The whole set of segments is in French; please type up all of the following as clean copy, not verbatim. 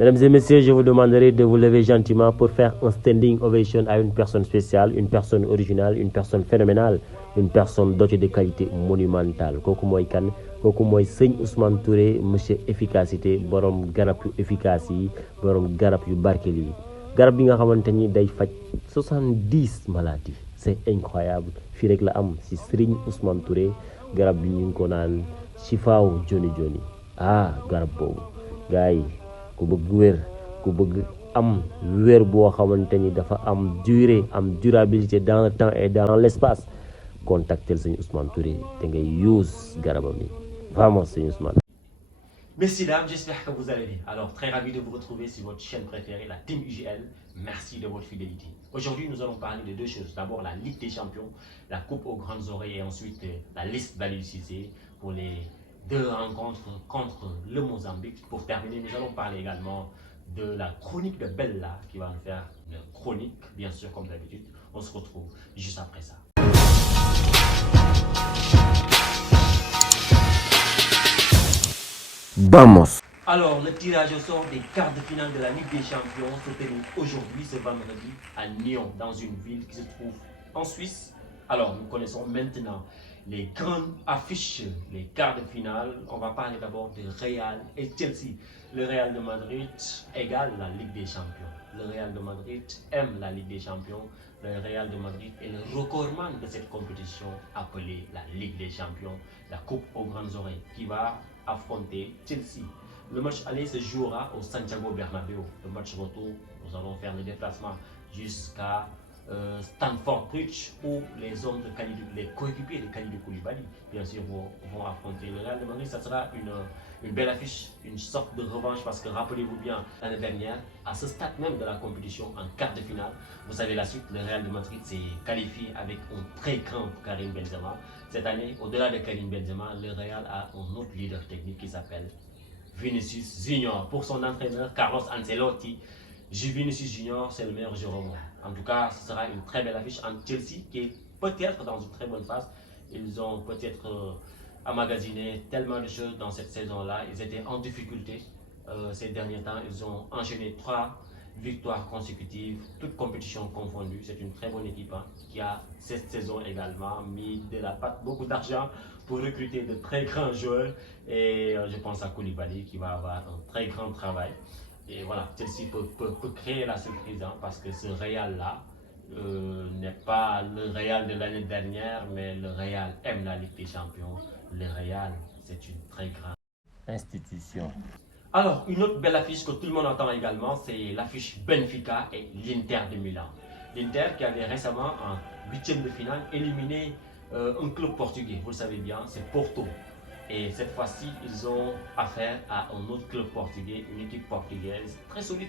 Mesdames et messieurs, je vous demanderai de vous lever gentiment pour faire un standing ovation à une personne spéciale, une personne originale, une personne phénoménale, une personne dotée de qualité monumentale. kooku mooy kan kooku mooy sëñ Ousmane Touré monsieur efficacité borom garab yu efficace yi borom garab yu barkeel yi garab bi nga xamante ni day faj 70 maladies c'est incroyable fii rek la am si Serigne Ousmane Touré garab bi ñu ngi ko naan Chifaaw Joni Joni garab boobu gars yi ku bëgg wér ku bëgg am wér boo xamante ni dafa am durée am durabilité dans le temps et dans l'espace contactel sëñ Ousmane Touré te ngay use garabam yi vraiment sëñ Ousmane. Messieurs, dames, j'espère que vous allez bien. Alors, très ravi de vous retrouver sur votre chaîne préférée, la Team UGL. Merci de votre fidélité. Aujourd'hui, nous allons parler de deux choses. D'abord, la Ligue des Champions, la Coupe aux grandes oreilles et ensuite la liste d'Aliou Cissé pour les deux rencontres contre le Mozambique. Pour terminer, nous allons parler également de la chronique de Bella qui va nous faire une chronique, bien sûr, comme d'habitude. On se retrouve juste après ça. Vamos. Alors, le tirage au sort des quarts de finale de la Ligue des Champions se termine aujourd'hui, ce vendredi, à Nyon, dans une ville qui se trouve en Suisse. Alors, nous connaissons maintenant les grandes affiches, les quarts de finale. On va parler d'abord de Real et Chelsea. Le Real de Madrid égale la Ligue des Champions. Le Real de Madrid aime la Ligue des Champions. Le Real de Madrid est le recordman de cette compétition appelée la Ligue des Champions, la Coupe aux grandes oreilles, qui va affronter Chelsea. Le match aller se jouera au Santiago Bernabéu. Le match retour, nous allons faire le déplacement jusqu'à Stamford Bridge où les hommes de Kalidou, les coéquipiers de Kalidou Koulibaly, bien sûr, vont affronter le Real de Madrid. Ça sera une belle affiche, une sorte de revanche parce que rappelez-vous bien, l'année dernière, à ce stade même de la compétition, en quart de finale, vous savez la suite, le Real de Madrid s'est qualifié avec un très grand Karim Benzema. Cette année, au-delà de Karim Benzema, le Real a un autre leader technique qui s'appelle Vinicius Junior. Pour son entraîneur Carlos Ancelotti, Vinicius Junior, c'est le meilleur joueur au monde. En tout cas, ce sera une très belle affiche entre Chelsea, qui est peut-être dans une très bonne phase. Ils ont peut-être emmagasiné tellement de choses dans cette saison-là. Ils étaient en difficulté ces derniers temps. Ils ont enchaîné 3 victoires consécutives, toutes compétitions confondues. C'est une très bonne équipe qui a cette saison également mis de la patte, beaucoup d'argent pour recruter de très grands joueurs. Et je pense à Koulibaly qui va avoir un très grand travail. Et voilà, Chelsea peut créer la surprise parce que ce Real-là n'est pas le Real de l'année dernière, mais le Real aime la Ligue des Champions. Le Real, c'est une très grande institution. Alors, une autre belle affiche que tout le monde entend également, c'est l'affiche Benfica et l'Inter de Milan. L'Inter qui avait récemment, en 8e de finale, éliminé un club portugais, vous le savez bien, c'est Porto. Et cette fois-ci, ils ont affaire à un autre club portugais, une équipe portugaise très solide,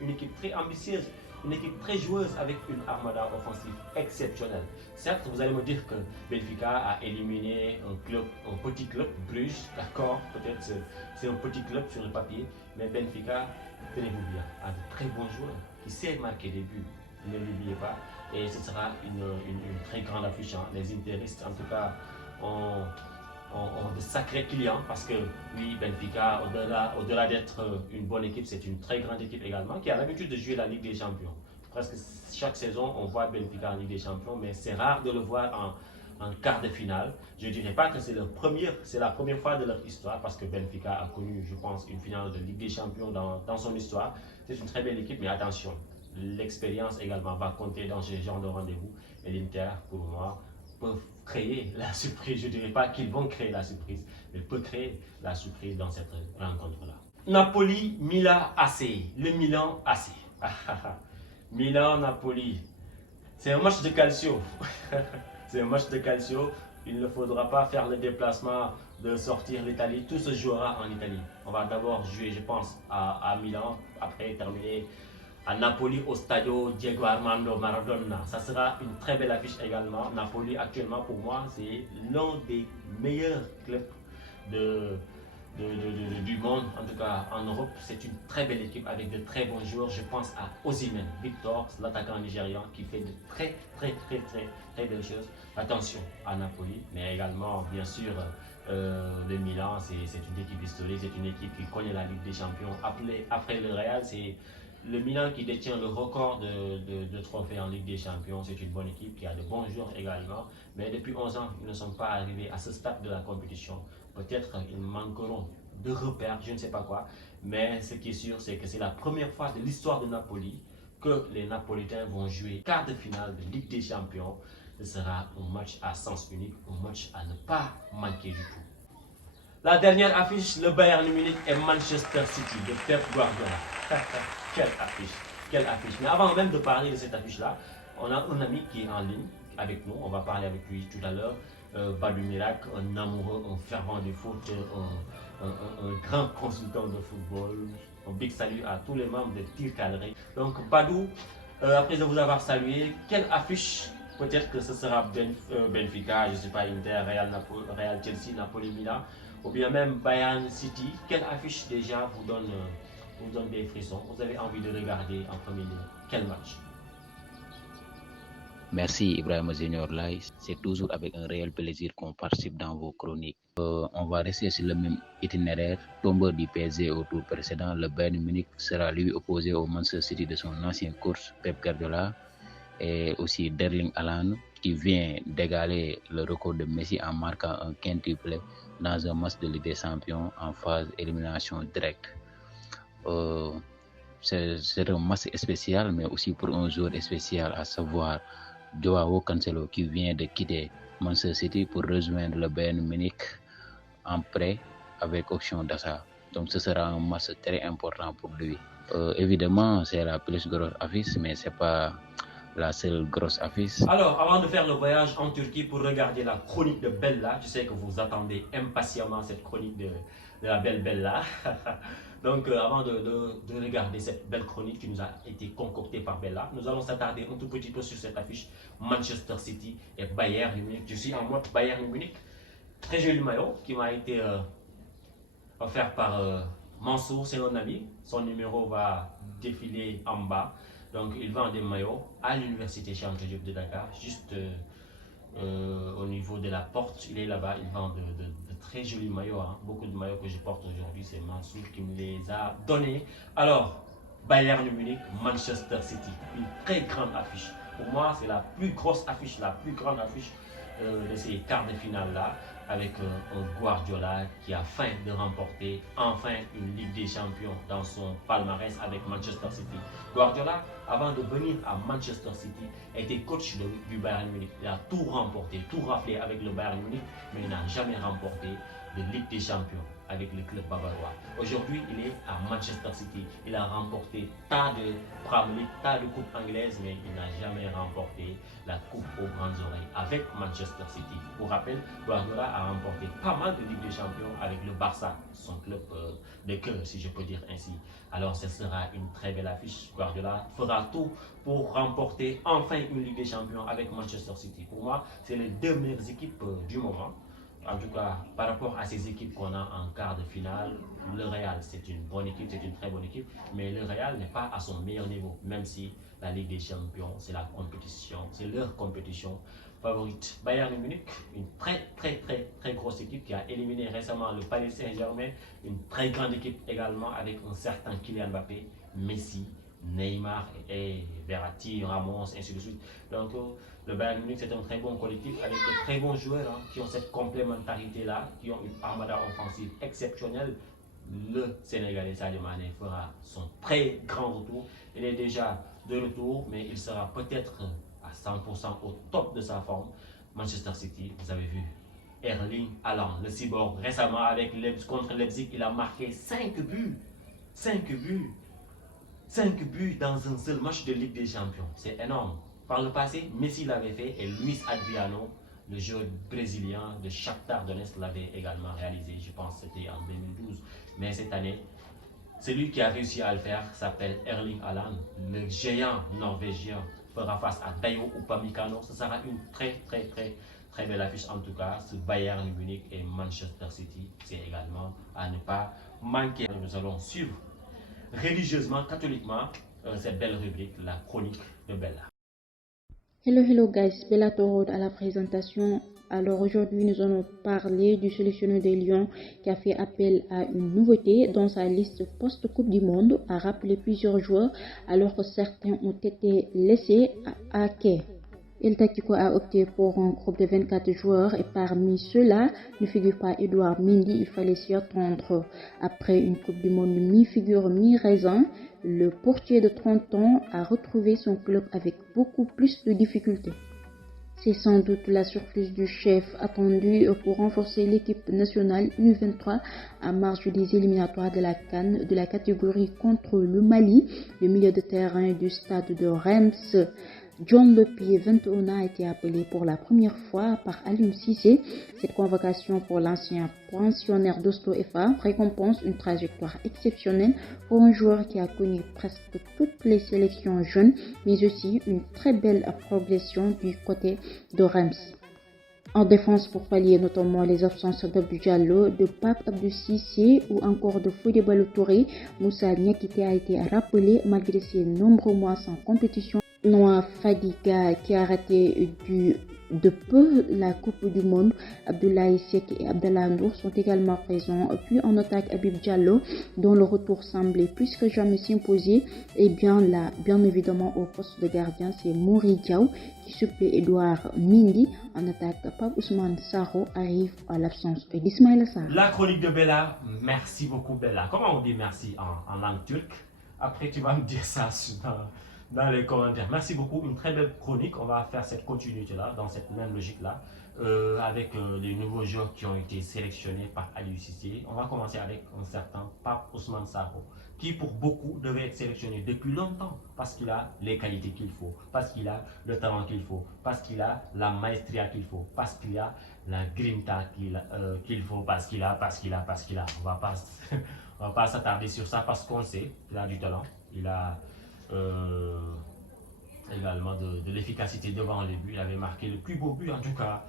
une équipe très ambitieuse, une équipe très joueuse avec une armada offensive exceptionnelle. Certes, vous allez me dire que Benfica a éliminé un petit club, Bruges, d'accord, peut-être c'est un petit club sur le papier, mais Benfica, tenez-vous bien, a de très bons joueurs qui savent marquer des buts, ne l'oubliez pas. Et ce sera une très grande affiche. Les interistes, en tout cas, ont de sacrés clients parce que oui, Benfica, au-delà d'être une bonne équipe, c'est une très grande équipe également qui a l'habitude de jouer la Ligue des Champions. Presque chaque saison, on voit Benfica en Ligue des Champions, mais c'est rare de le voir en quart de finale. Je ne dirais pas que c'est la première fois de leur histoire parce que Benfica a connu, je pense, une finale de Ligue des Champions dans son histoire. C'est une très belle équipe, mais attention, l'expérience également va compter dans ce genre de rendez-vous. Et l'Inter, pour moi, peuvent créer la surprise. Je ne dirais pas qu'ils vont créer la surprise, mais peuvent créer la surprise dans cette rencontre-là. Napoli, Milan AC. Le Milan AC. Milan-Napoli. C'est un match de calcio. C'est un match de calcio. Il ne faudra pas faire le déplacement de sortir l'Italie. Tout se jouera en Italie. On va d'abord jouer, je pense, à Milan. Après, terminer à Napoli au Stadio Diego Armando Maradona. Ça sera une très belle affiche également. Napoli, actuellement, pour moi, c'est l'un des meilleurs clubs du monde, en tout cas en Europe. C'est une très belle équipe avec de très bons joueurs. Je pense à Osimhen, Victor, l'attaquant nigérian qui fait de très belles choses. Attention à Napoli, mais également, bien sûr, Le Milan, c'est une équipe historique, c'est une équipe qui connaît la Ligue des Champions. Après le Real, c'est le Milan qui détient le record de trophées en Ligue des Champions. C'est une bonne équipe qui a de bons joueurs également. Mais depuis 11 ans, ils ne sont pas arrivés à ce stade de la compétition. Peut-être ils manqueront de repères, je ne sais pas quoi. Mais ce qui est sûr, c'est que c'est la première fois de l'histoire de Napoli que les Napolitains vont jouer quart de finale de Ligue des Champions. Ce sera un match à sens unique, un match à ne pas manquer du tout. La dernière affiche, le Bayern Munich et Manchester City de Pep Guardiola. Quelle affiche, quelle affiche. Mais avant même de parler de cette affiche-là, on a un ami qui est en ligne avec nous. On va parler avec lui tout à l'heure. Badou Mirac, un amoureux, un fervent du foot, un grand consultant de football. Un big salut à tous les membres de Tir Cadré. Donc Badou, après de vous avoir salué, quelle affiche? Peut-être que ce sera Benfica, je ne sais pas, Inter, Real Chelsea, Napoli, Milan, ou bien même Bayern City. Quelle affiche déjà vous donne des frissons? Vous avez envie de regarder en premier lieu quel match? Merci Ibrahim Junior Lai. C'est toujours avec un réel plaisir qu'on participe dans vos chroniques. On va rester sur le même itinéraire. Tombeur du PSG au tour précédent, le Bayern Munich sera lui opposé au Manchester City de son ancienne course, Pep Guardiola, et aussi d'Erling Haaland, qui vient d'égaler le record de Messi en marquant un quintuplé dans un match de Ligue des Champions en phase élimination directe. C'est un match spécial, mais aussi pour un joueur spécial, à savoir Joao Cancelo, qui vient de quitter Manchester City pour rejoindre le Bayern Munich en prêt avec option d'achat. Donc ce sera un match très important pour lui. Évidemment, c'est la plus grosse affiche, mais c'est pas la seule grosse affiche. Alors, avant de faire le voyage en Turquie pour regarder la chronique de Bella, je sais que vous attendez impatiemment cette chronique de la belle Bella. Donc, avant de regarder cette belle chronique qui nous a été concoctée par Bella, nous allons s'attarder un tout petit peu sur cette affiche Manchester City et Bayern Munich. Je suis en mode Bayern Munich. Très joli maillot qui m'a été offert par Mansour, c'est un ami. Son numéro va défiler en bas. Donc, il vend des maillots à l'université Cheikh Anta Diop de Dakar, juste au niveau de la porte. Il est là-bas, il vend de très jolis maillots. Hein. Beaucoup de maillots que je porte aujourd'hui, c'est Mansour qui me les a donnés. Alors, Bayern Munich, Manchester City, une très grande affiche. Pour moi, c'est la plus grosse affiche, la plus grande affiche de ces quarts de finale-là, avec un Guardiola qui a faim de remporter enfin une Ligue des Champions dans son palmarès avec Manchester City. Guardiola, avant de venir à Manchester City, était coach du Bayern Munich. Il a tout remporté, tout raflé avec le Bayern Munich, mais il n'a jamais remporté de Ligue des Champions avec le club bavarois. Aujourd'hui, il est à Manchester City. Il a remporté tas de Premier League, tas de coupes anglaises, mais il n'a jamais remporté la coupe aux grandes oreilles avec Manchester City. Pour rappel, Guardiola a remporté pas mal de Ligue des Champions avec le Barça, son club de cœur, si je peux dire ainsi. Alors, ce sera une très belle affiche. Guardiola fera tout pour remporter enfin une Ligue des Champions avec Manchester City. Pour moi, c'est les deux meilleures équipes du moment. En tout cas, par rapport à ces équipes qu'on a en quart de finale, le Real, c'est une bonne équipe, c'est une très bonne équipe, mais le Real n'est pas à son meilleur niveau, même si la Ligue des Champions, c'est la compétition, c'est leur compétition favorite. Bayern Munich, une très grosse équipe qui a éliminé récemment le Paris Saint-Germain, une très grande équipe également avec un certain Kylian Mbappé, Messi, Neymar et Verratti, Ramos, ainsi de suite. Donc, le Bayern Munich, c'est un très bon collectif avec de très bons joueurs hein, qui ont cette complémentarité-là, qui ont une armada offensive exceptionnelle. Le Sénégalais Sadio Mané fera son très grand retour. Il est déjà de retour, mais il sera peut-être à 100% au top de sa forme. Manchester City, vous avez vu Erling Haaland, le cyborg, récemment avec contre Leipzig, il a marqué 5 buts. 5 buts. 5 buts dans un seul match de Ligue des Champions. C'est énorme. Par le passé, Messi l'avait fait et Luis Adriano, le joueur brésilien de Shakhtar Donetsk, l'avait également réalisé. Je pense que c'était en 2012. Mais cette année, celui qui a réussi à le faire s'appelle Erling Haaland. Le géant norvégien fera face à Dayo Upamecano. Ce sera une très belle affiche en tout cas. Ce Bayern Munich et Manchester City, c'est également à ne pas manquer. Nous allons suivre religieusement, catholiquement, cette belle rubrique, la chronique de Bella. Hello guys, Bella Torod à la présentation. Alors aujourd'hui, nous allons parler du sélectionneur des Lions qui a fait appel à une nouveauté dans sa liste post-Coupe du Monde, a rappelé plusieurs joueurs alors que certains ont été laissés à quai. El Tactico a opté pour un groupe de 24 joueurs et parmi ceux-là ne figure pas Edouard Mendy, il fallait s'y attendre. Après une Coupe du Monde mi-figure, mi-raisin, le portier de 30 ans a retrouvé son club avec beaucoup plus de difficultés. C'est sans doute la surprise du chef attendue pour renforcer l'équipe nationale U23 à marge des éliminatoires de la CAN de la catégorie contre le Mali. Le milieu de terrain du stade de Reims, John Lopy, 21 ans, a été appelé pour la première fois par Aliou Cissé. Cette convocation pour l'ancien pensionnaire d'Oslo FA récompense une trajectoire exceptionnelle pour un joueur qui a connu presque toutes les sélections jeunes, mais aussi une très belle progression du côté de Reims. En défense, pour pallier notamment les absences d'Abdou Diallo, de Pape Abdou Cissé ou encore de Fodé Ballo-Touré, Moussa Niakité a été rappelé malgré ses nombreux mois sans compétition. Noah Fadiga qui a raté de peu la Coupe du Monde, Abdoulaye Seck et Abdallah Ndour sont également présents. Puis en attaque, Habib Diallo dont le retour semblait plus que jamais s'imposer. Et bien évidemment au poste de gardien, c'est Mory Diaw qui supplée Edouard Mendy. En attaque, Pape Ousmane Sarr arrive à l'absence d'Ismaïla Sarr. La chronique de Bella, merci beaucoup Bella. Comment on dit merci en langue turque? Après tu vas me dire ça dans les commentaires. Merci beaucoup, une très belle chronique. On va faire cette continuité-là, dans cette même logique-là, avec les nouveaux joueurs qui ont été sélectionnés par Aliou Cissé. On va commencer avec un certain Pape Ousmane Sarr, qui pour beaucoup devait être sélectionné depuis longtemps, parce qu'il a les qualités qu'il faut, parce qu'il a le talent qu'il faut, parce qu'il a la maestria qu'il faut, parce qu'il a la grinta qu'il faut, parce qu'il a. On va pas s'attarder sur ça parce qu'on sait qu'il a du talent, il a également de l'efficacité devant les buts. Il avait marqué le plus beau but en tout cas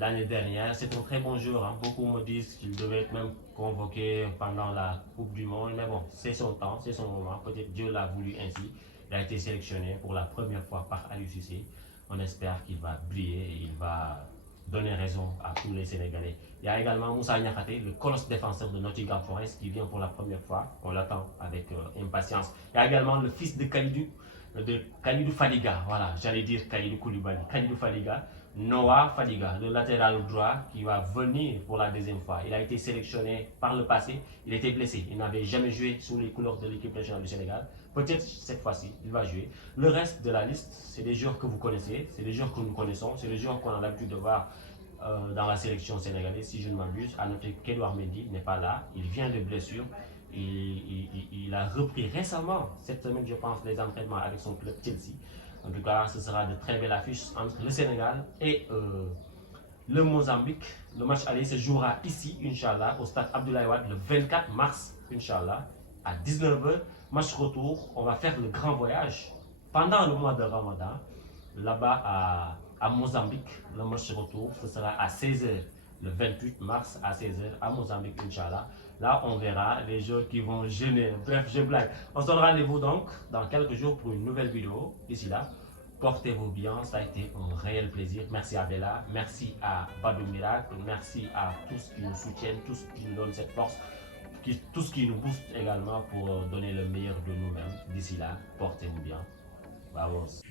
l'année dernière. C'est un très bon joueur, hein. Beaucoup me disent qu'il devait être même convoqué pendant la Coupe du Monde, mais bon, c'est son temps, c'est son moment, peut-être Dieu l'a voulu ainsi. Il a été sélectionné pour la première fois par Aliou Cissé. On espère qu'il va briller et il va donner raison à tous les Sénégalais. Il y a également Moussa Niakhaté, le colosse défenseur de Nottingham Forest, qui vient pour la première fois. On l'attend avec impatience. Il y a également le fils de Kalidou Fadiga. Voilà, j'allais dire Kalidou Koulibaly. Kalidou Fadiga, Noah Fadiga, le latéral droit qui va venir pour la deuxième fois. Il a été sélectionné par le passé. Il était blessé. Il n'avait jamais joué sous les couleurs de l'équipe nationale du Sénégal. Peut-être cette fois-ci, il va jouer. Le reste de la liste, c'est des joueurs que vous connaissez, c'est des joueurs que nous connaissons, c'est des joueurs qu'on a l'habitude de voir dans la sélection sénégalaise, si je ne m'abuse. À noter qu'Edouard Mendy n'est pas là, il vient de blessure. Il a repris récemment, cette semaine je pense, les entraînements avec son club Chelsea. En tout cas, ce sera de très belles affiches entre le Sénégal et le Mozambique. Le match aller se jouera ici, Inch'Allah, au stade Abdoulaye Wade, le 24 mars, Inch'Allah, à 19h. Match retour, on va faire le grand voyage pendant le mois de Ramadan, là-bas à Mozambique. Le match retour, ce sera à 16h, le 28 mars à 16h à Mozambique, Inch'Allah. Là, on verra les joueurs qui vont jeûner. Bref, je blague. On se donne rendez-vous donc dans quelques jours pour une nouvelle vidéo. D'ici là, portez-vous bien. Ça a été un réel plaisir. Merci à Bella, merci à Badou Miracle, merci à tous qui nous soutiennent, tous qui nous donnent cette force, tous qui nous boostent également pour donner le meilleur de nous-mêmes. D'ici là, portez-vous bien. Vamos.